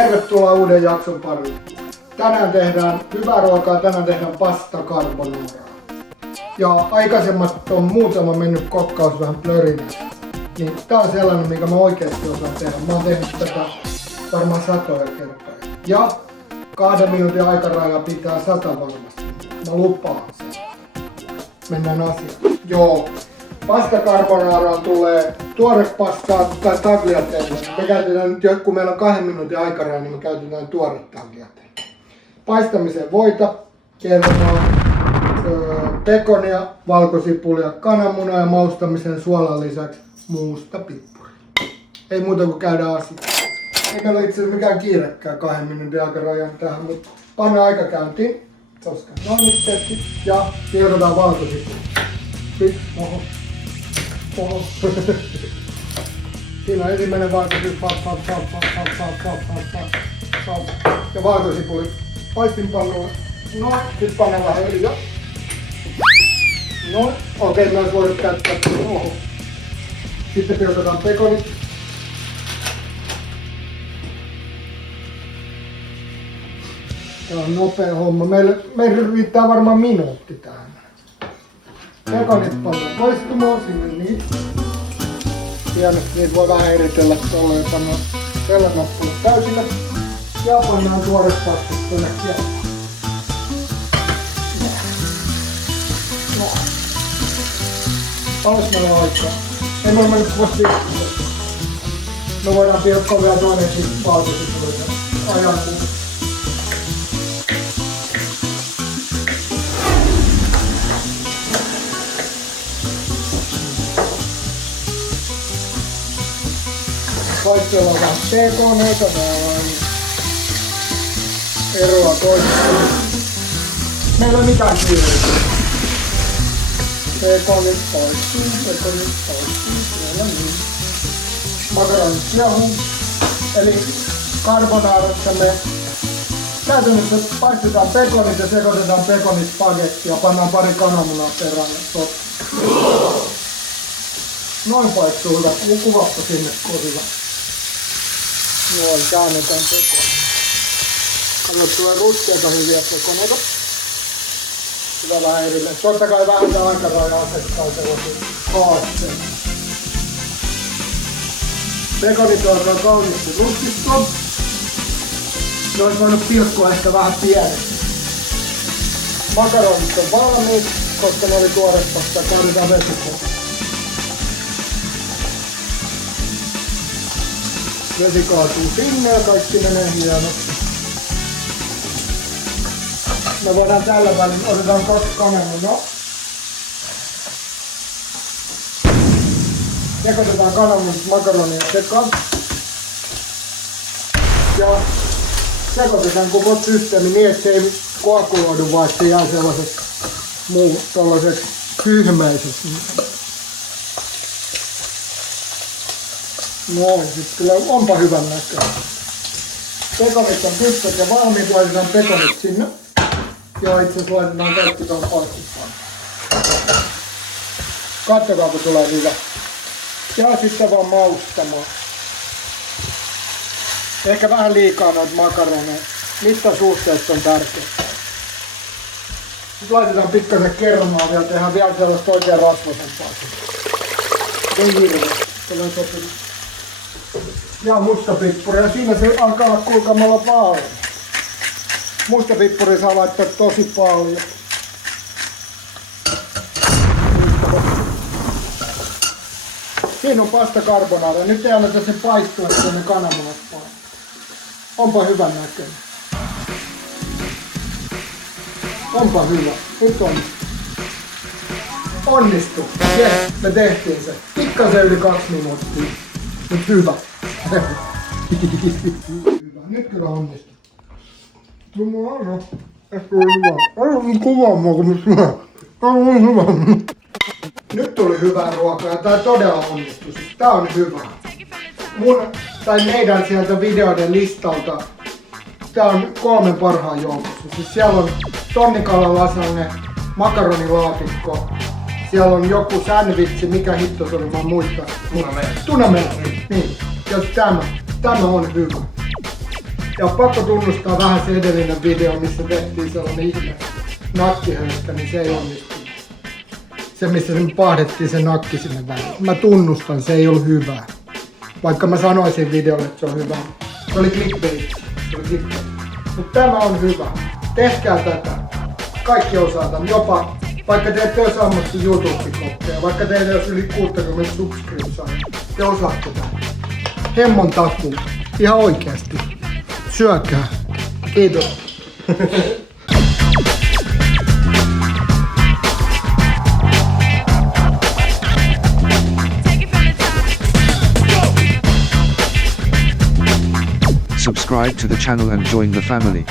Tervetuloa uuden jakson pariin. Tänään tehdään hyvää ruokaa, tänään tehdään pasta carbonaraa. Ja aikaisemmat on muutama mennyt kokkaus vähän plörinässä. Niin tää on sellainen, mikä mä oikeesti osaan tehdä. Mä oon tehnyt tätä varmaan satoja kertoja. Ja 2 minuutin aikaraja pitää 100 varmasti. Mä lupaan sen. Mennään asiaan. Joo. Pasta carbonaraan tulee tuorepastaa tai tagliatelle. Me käytetään nyt, kun meillä on 2 minuutin aikaraja, niin me käytetään tuoretta tagliatelle. Paistamiseen voita, kermaa, pekonia, valkosipulia, kananmunaa ja maustamisen suolan lisäksi muusta pippuria. Ei muuta kuin käydään asiaan. Ei meillä ole itse asiassa mikään kiirekkää 2 minuutin aikarajan tähän, mutta panna aika käyntiin. Noin ja pilkotaan valkosipulia. Oho. Oho. Siinä on ensimmäinen valkosipuli. Ja valkosipuli paistinpannulla. Noin, nyt pannaan vähän öljyä. Noin, okei, mä ois voinut käyttää. Oho. Sitten pilkotaan pekonit. Tää on nopea homma. Meillä riittää varmaan minuutti tähän. Pekonit pannaan paistumaan sinne niin. Hienosti niitä voi vähän eritellä tuolla ja panna sellanappula täysille. Ja pannaan tuoret pastat tuonne kieleen. Paljon meillä on aikaa. Ei me ole mennyt kuvasti. Me voidaan pilkkoa vielä toinen sitten valkosipulia ajan kun. Kaikkialla on vähän pekoneita, vaan eroa toisistaan. Meillä ei ole mitään kiireitä. Pekonit poistuu, siellä niin. Makaronit kiehuu. Eli carbonarassa me käytännössä paistetaan pekonit ja sekoitetaan pekonit spagettiin ja pannaan pari kananmunaa perään ja soppa. Noin paistuu hyvä. Kuvappa sinne, kun on hyvä. Noin, käännetään pekonia. Katsotaan, tulee ruskeita hyviä pekoneita. Hyvä vähän erilleen. Totta kai vähän tää aikaraja asettaa sellaisen haasteen. Pekonit on kauniisti ruskittu. Ne olisi voinut pilkkoa ehkä vähän pieneksi. Makaronit on valmiit, koska ne oli tuorepasta. Käytetään vesipohjaa. Vesi kaatuu sinne ja kaikki menee hienosti. Me voidaan tällä välin, otetaan 2 kananmunaa. Sekoitetaan kananmunat makaronia sekaan. Ja sekoitetaan koko systeemi niin, että se ei koaguloidu, vaan se jää sellaiset muut tollaiset tyhmäiset. Noin, sit kyllä onpa hyvän näköinen. Pekonit on pystyt ja valmiit, laitetaan pekonit sinne. Ja itse asiassa laitetaan kaikki tuon paistustaan. Katsokaa kun tulee hyvä. Ja sitten vaan maustamaan. Ehkä vähän liikaa noita makaroneja. Mittasuhteet on tärkeää. Sitten laitetaan pikkasen kermaa vielä, tehdään vielä sellaista oikein rasvasempaa. Ei hirveä, tulee sopii. Ja mustapippuri, ja siinä se alkaa olla kulkamalla paljon. Mustapippuri saa laittaa tosi paljon. Siinä on pasta carbonara. Nyt ei anneta sen paistua, että ne kananmunat paistuu. Onpa hyvän näköinen. Onpa hyvä. Nyt on. Onnistu. Jes, me tehtiin se. Pikkasen yli 2 minuuttia. Nyt hyvä. Hyvä. Nyt kyllä onnistu. Tomorrow. Ehkä oli hyvä. On kuvaamaan kun mä syön. On hyvä. Nyt tuli hyvää ruokaa ja tää todella onnistui. Tää on hyvä. Meidän sieltä videoiden listalta. Tää on 3 parhaan joukossa. Siis siellä on tonnikala-lasagne, makaronilaatikko. Siellä on joku sandwichi, mikä hitto se oli, mä muistan. Tunamerkki. Niin. Ja tämä on hyvä. Ja pakko tunnustaa vähän se edellinen video, missä tehtiin sellainen ihme nakkihöyskä, niin se ei onnistunut. Se, missä se pahdettiin se nakki sinne väliin. Mä tunnustan, se ei ollut hyvää. Vaikka mä sanoisin videolle, että se on hyvä. Se oli clickbait. Mutta tämä on hyvä. Tehkää tätä. Kaikki osaa tämän. Jopa vaikka te ette osaa ammatti YouTube-koppeja, vaikka teillä olisi yli 60 subscribea, te osaatte tämän. Hemmon takuu. Ihan oikeasti. Syökää. Kiitos. Subscribe to the channel and join the family.